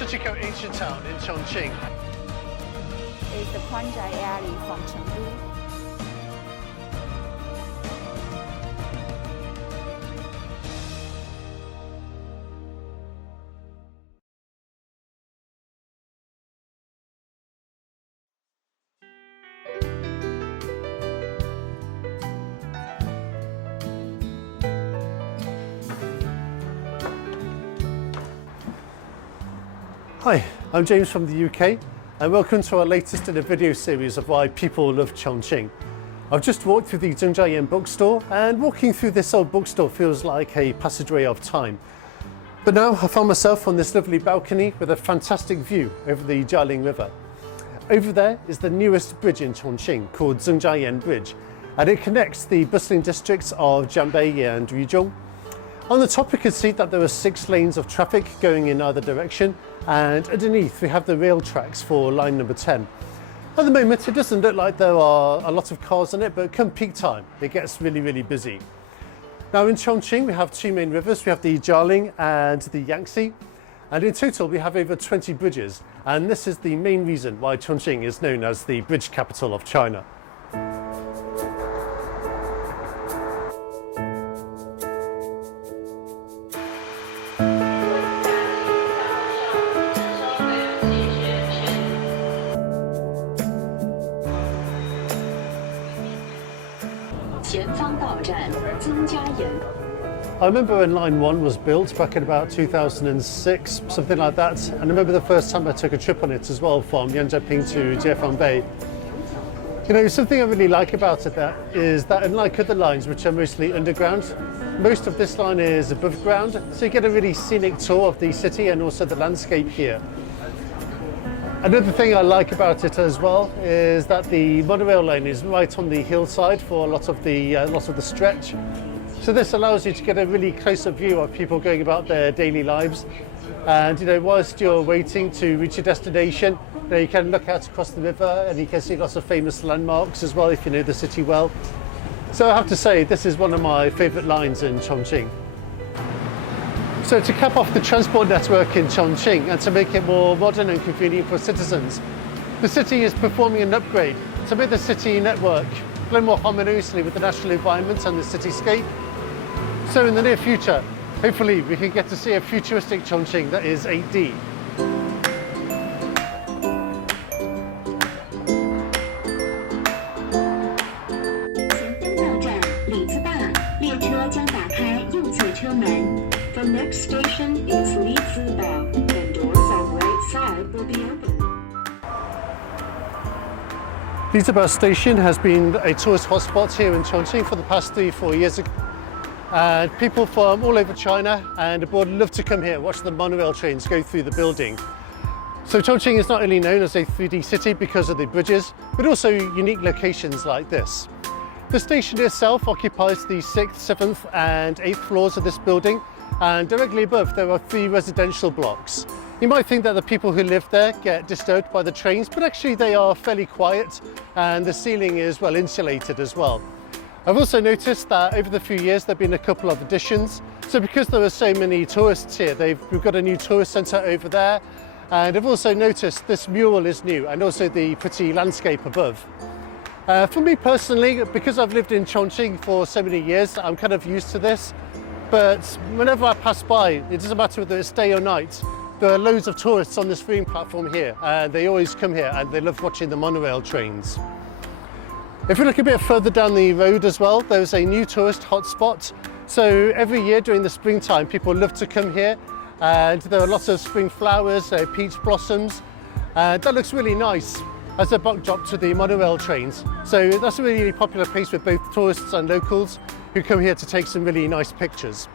such a go ancient town in Chongqing. Is the Quanzhai Alley from Chengdu. Hi, I'm James from the UK and welcome to our latest in a video series of why people love Chongqing. I've just walked through the Zhongjiayan bookstore and walking through this old bookstore feels like a passageway of time. But now I found myself on this lovely balcony with a fantastic view over the Jialing River. Over there is the newest bridge in Chongqing called Zhongjiayan Bridge, and it connects the bustling districts of Jianbei and Yuzhong. On the top you can see that there are 6 lanes of traffic going in either direction, and underneath we have the rail tracks for line number 10. At the moment it doesn't look like there are a lot of cars on it, but come peak time it gets really busy. Now in Chongqing we have 2 main rivers. We have the Jialing and the Yangtze, and in total we have over 20 bridges, and this is the main reason why Chongqing is known as the bridge capital of China. I remember when line 1 was built back in about 2006, something like that, and I remember the first time I took a trip on it as well from Yanjiaping to Jiefangbai. You know, something I really like about it is that unlike other lines which are mostly underground, most of this line is above ground, so you get a really scenic tour of the city and also the landscape here. Another thing I like about it as well is that the monorail lane is right on the hillside for a lot of the stretch. So this allows you to get a really close-up view of people going about their daily lives. And you know, whilst you're waiting to reach your destination, you know, you can look out across the river and you can see lots of famous landmarks as well if you know the city well. So I have to say, this is one of my favourite lines in Chongqing. So to cap off the transport network in Chongqing and to make it more modern and convenient for citizens, the city is performing an upgrade to make the city network blend more harmoniously with the natural environment and the cityscape. So in the near future, hopefully we can get to see a futuristic Chongqing that is 8D. The next station is Lizhiba, and doors on right side will be open. Lizhiba station has been a tourist hotspot here in Chongqing for the past 3-4 years. And people from all over China and abroad love to come here, watch the monorail trains go through the building. So Chongqing is not only known as a 3D city because of the bridges, but also unique locations like this. The station itself occupies the 6th, 7th and 8th floors of this building, and directly above there are 3 residential blocks. You might think that the people who live there get disturbed by the trains, but actually they are fairly quiet and the ceiling is well insulated as well. I've also noticed that over the few years there have been a couple of additions. So because there are so many tourists here, we've got a new tourist centre over there, and I've also noticed this mural is new and also the pretty landscape above. For me personally, because I've lived in Chongqing for so many years, I'm kind of used to this. But whenever I pass by, it doesn't matter whether it's day or night, there are loads of tourists on this viewing platform here, and they always come here and they love watching the monorail trains. If we look a bit further down the road as well, there's a new tourist hotspot. So every year during the springtime, people love to come here, and there are lots of spring flowers, peach blossoms. That looks really nice as a backdrop to the monorail trains. So that's a really popular place with both tourists and locals who come here to take some really nice pictures.